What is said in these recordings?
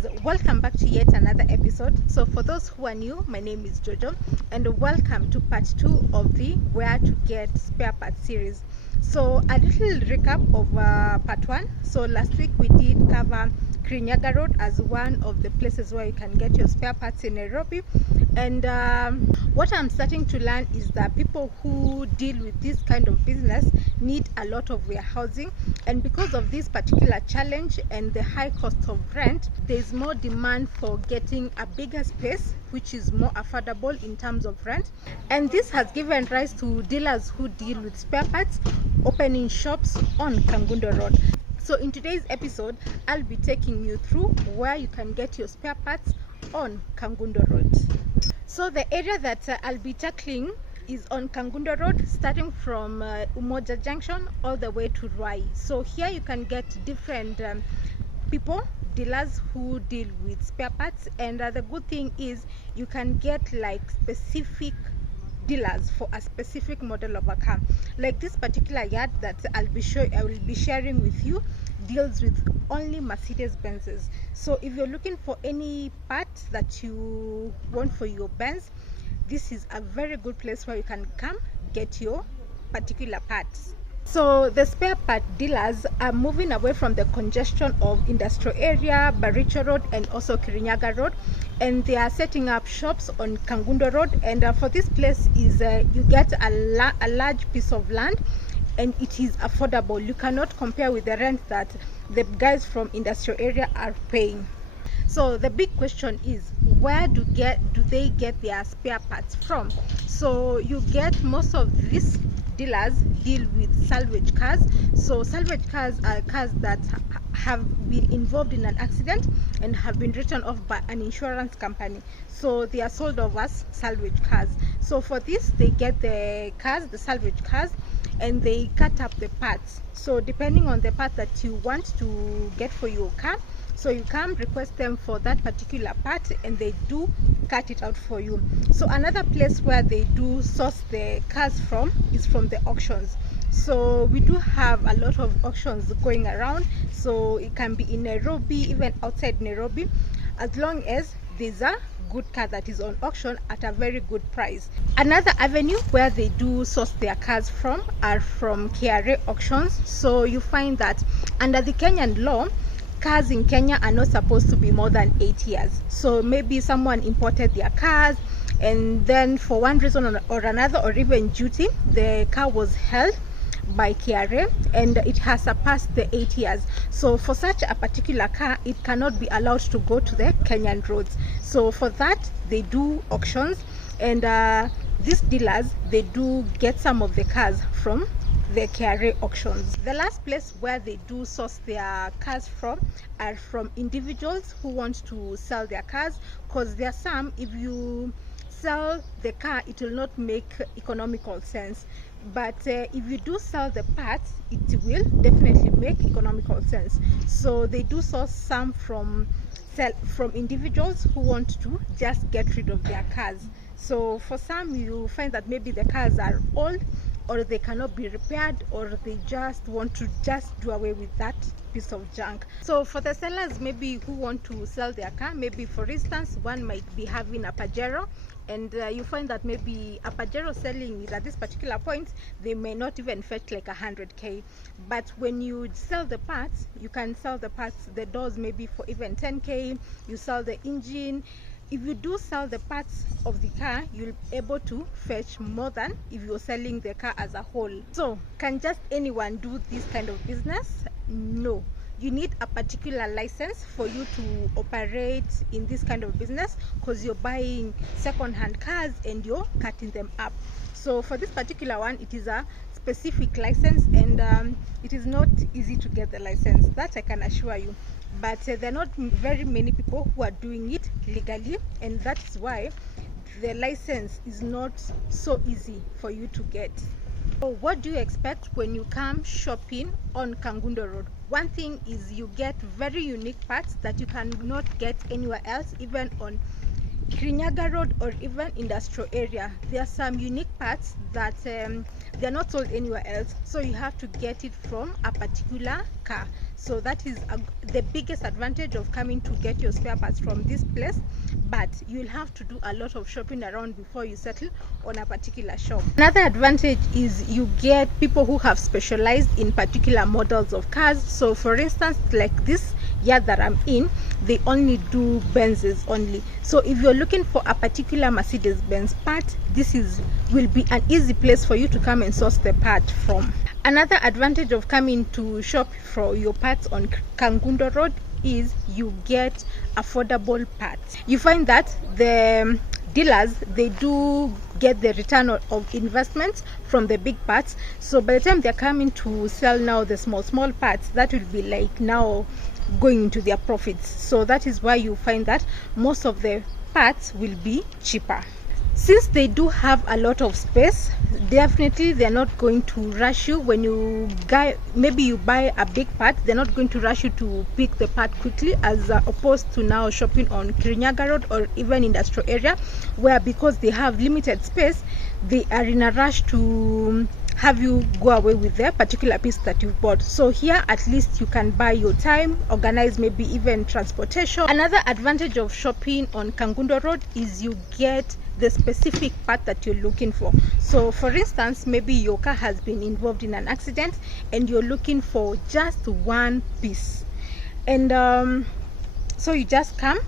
guys, welcome back to yet another episode. So for those who are new, my name is Jojo and welcome to part 2 of the Where to Get Spare Parts series. So a little recap of part 1. So last week we did cover Kirinyaga Road as one of the places where you can get your spare parts in Nairobi. And what I'm starting to learn is that people who deal with this kind of business need a lot of warehousing, and because of this particular challenge and the high cost of rent, there's more demand for getting a bigger space which is more affordable in terms of rent. And this has given rise to dealers who deal with spare parts opening shops on Kangundo Road. So in today's episode, I'll be taking you through where you can get your spare parts on Kangundo Road. So the area that I'll be tackling is on Kangundo Road, starting from Umoja Junction all the way to Ruai. So here you can get different people, dealers who deal with spare parts, and the good thing is you can get like specific dealers for a specific model of a car. Like this particular yard that I will be sharing with you deals with only Mercedes Benzes. So if you're looking for any part that you want for your Benz, this is a very good place where you can come get your particular parts. So the spare part dealers are moving away from the congestion of industrial area, Baricho Road and also Kirinyaga Road, and they are setting up shops on Kangundo Road. And for this place is you get a large piece of land, and it is affordable. You cannot compare with the rent that the guys from industrial area are paying. So the big question is, where do they get their spare parts from? So you get most of these dealers deal with salvage cars. So salvage cars are cars that have been involved in an accident and have been written off by an insurance company. So they are sold off as salvage cars. So for this, they get the salvage cars, and they cut up the parts. So depending on the part that you want to get for your car, so you can request them for that particular part and they do cut it out for you. So another place where they do source the cars from is from the auctions. So we do have a lot of auctions going around. So it can be in Nairobi, even outside Nairobi, as long as there's a good car that is on auction at a very good price. Another avenue where they do source their cars from are from KRA auctions. So you find that under the Kenyan law, cars in Kenya are not supposed to be more than 8 years. So maybe someone imported their cars, and then for one reason or another, or even duty, the car was held by KRA and it has surpassed the 8 years. So for such a particular car, it cannot be allowed to go to the Kenyan roads. So for that, they do auctions, and these dealers, they do get some of the cars from the KRA auctions. The last place where they do source their cars from are from individuals who want to sell their cars, because there are some, if you sell the car, it will not make economical sense, but if you do sell the parts, it will definitely make economical sense. So they do source some from individuals who want to just get rid of their cars. So for some, you find that maybe the cars are old, or they cannot be repaired, or they just want to just do away with that piece of junk. So for the sellers maybe who want to sell their car, maybe for instance one might be having a Pajero, and you find that maybe a Pajero selling it at this particular point, they may not even fetch like 100k, but when you sell the parts, you can sell the parts, the doors maybe for even 10k. You sell the engine. If you do sell the parts of the car, you'll be able to fetch more than if you're selling the car as a whole. So can just anyone do this kind of business? No. You need a particular license for you to operate in this kind of business, because you're buying second-hand cars and you're cutting them up. So for this particular one, it is a specific license, and it is not easy to get the license, that I can assure you. But there are not very many people who are doing it legally, and that is why the license is not so easy for you to get. So what do you expect when you come shopping on Kangundo Road? One thing is you get very unique parts that you cannot get anywhere else, even on Kirinyaga Road or even industrial area. There are some unique parts that they're not sold anywhere else, so you have to get it from a particular car. So that is the biggest advantage of coming to get your spare parts from this place, but you'll have to do a lot of shopping around before you settle on a particular shop. Another advantage is you get people who have specialized in particular models of cars. So for instance, like this yard that I'm in, they only do Benzes only. So if you're looking for a particular Mercedes-Benz part, this will be an easy place for you to come and source the part from. Another advantage of coming to shop for your parts on Kangundo Road is you get affordable parts. You find that the dealers, they do get the return of investments from the big parts. So by the time they're coming to sell now the small parts, that will be like now going into their profits. So that is why you find that most of the parts will be cheaper. Since they do have a lot of space, definitely they're not going to rush you when you maybe you buy a big part. They're not going to rush you to pick the part quickly, as opposed to now shopping on Kirinyaga Road or even industrial area, where because they have limited space, they are in a rush to have you go away with the particular piece that you've bought. So here at least you can buy your time, organize maybe even transportation. Another advantage of shopping on Kangundo Road is you get the specific part that you're looking for. So for instance, maybe your car has been involved in an accident and you're looking for just one piece, and so you just come,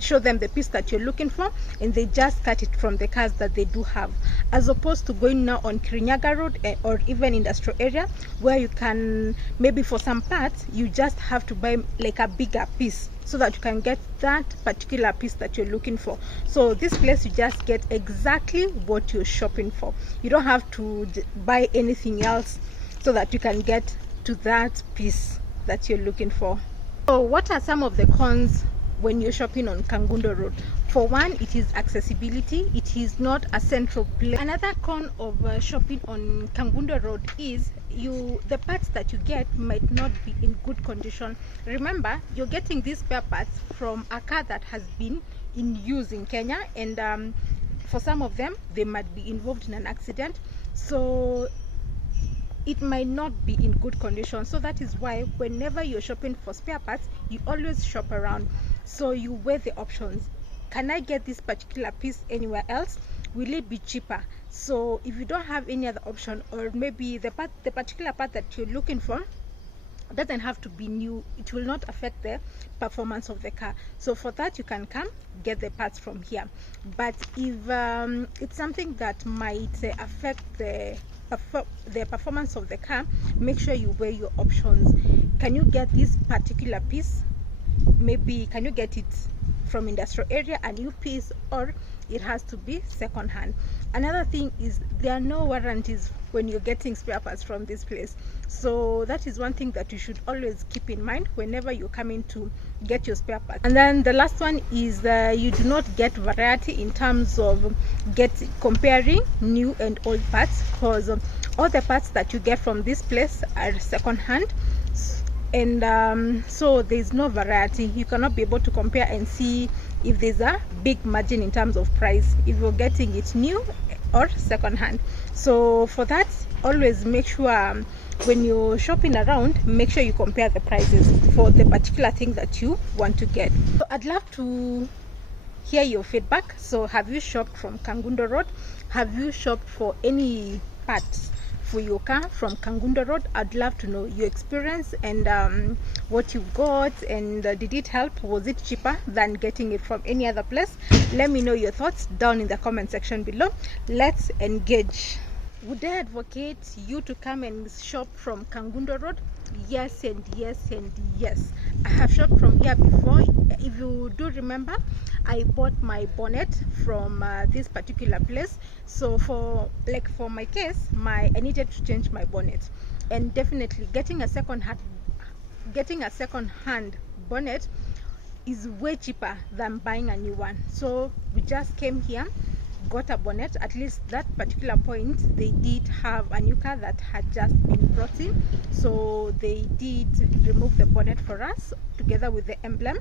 show them the piece that you're looking for, and they just cut it from the cars that they do have, as opposed to going now on Kirinyaga Road or even industrial area, where you can maybe for some parts you just have to buy like a bigger piece so that you can get that particular piece that you're looking for. So this place you just get exactly what you're shopping for. You don't have to buy anything else so that you can get to that piece that you're looking for. So what are some of the cons when you're shopping on Kangundo Road? For one, it is accessibility. It is not a central place. Another con of shopping on Kangundo Road is the parts that you get might not be in good condition. Remember, you're getting these spare parts from a car that has been in use in Kenya, and for some of them they might be involved in an accident, so it might not be in good condition. So that is why whenever you're shopping for spare parts, you always shop around. So you weigh the options. Can I get this particular piece anywhere else? Will it be cheaper? So if you don't have any other option, or maybe the particular part that you're looking for doesn't have to be new, it will not affect the performance of the car. So for that, you can come get the parts from here. But if it's something that might affect the performance of the car, make sure you weigh your options. Can you get this particular piece? Maybe can you get it from industrial area, a new piece, or it has to be second hand? Another thing is there are no warranties when you're getting spare parts from this place. So that is one thing that you should always keep in mind whenever you're coming to get your spare parts. And then the last one is you do not get variety in terms of comparing new and old parts, because all the parts that you get from this place are second hand, and so there's no variety. You cannot be able to compare and see if there's a big margin in terms of price if you're getting it new or second hand. So for that, always make sure when you're shopping around, make sure you compare the prices for the particular thing that you want to get. So I'd love to hear your feedback. So have you shopped from Kangundo Road? Have you shopped for any parts for your car from Kangundo Road? I'd love to know your experience and what you got, and did it help? Was it cheaper than getting it from any other place? Let me know your thoughts down in the comment section below. Let's engage. Would I advocate you to come and shop from Kangundo Road? Yes and yes and yes. I have shopped from here before. If you do remember, I bought my bonnet from this particular place. So for my case, I needed to change my bonnet, and definitely getting a second hand bonnet is way cheaper than buying a new one. So we just came here, got a bonnet. At least that particular point, they did have a new car that had just been brought in, so they did remove the bonnet for us together with the emblem,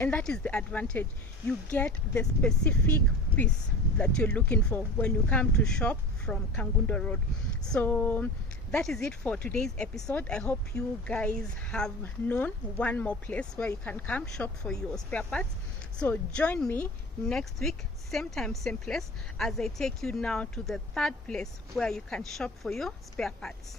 And that is the advantage. You get the specific piece that you're looking for when you come to shop from Kangundo Road. So that is it for today's episode. I hope you guys have known one more place where you can come shop for your spare parts. So join me next week, same time, same place, as I take you now to the third place where you can shop for your spare parts.